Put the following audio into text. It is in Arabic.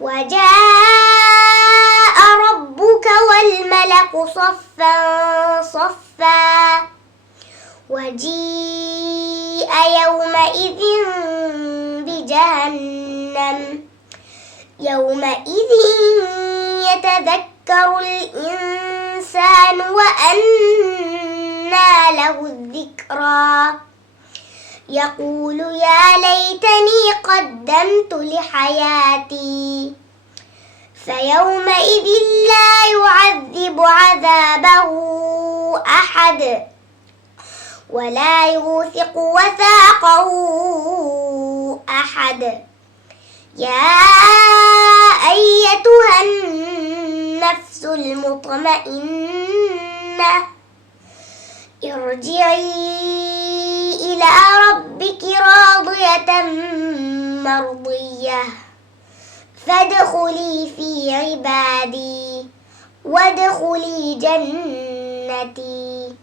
وجاء ربك والملك صفا صفا وجيء يومئذ بجهنم يومئذ يتذكر الإنسان وأنى له الذكرى يقول يا ليتني قدمت لحياتي فيومئذ لا يعذب عذابه أحد ولا يوثق وثاقه أحد يا أيتها النفس المطمئنة ارجعي إلى ربك راضية مرضية فادخلي في عبادي وادخلي جنتي.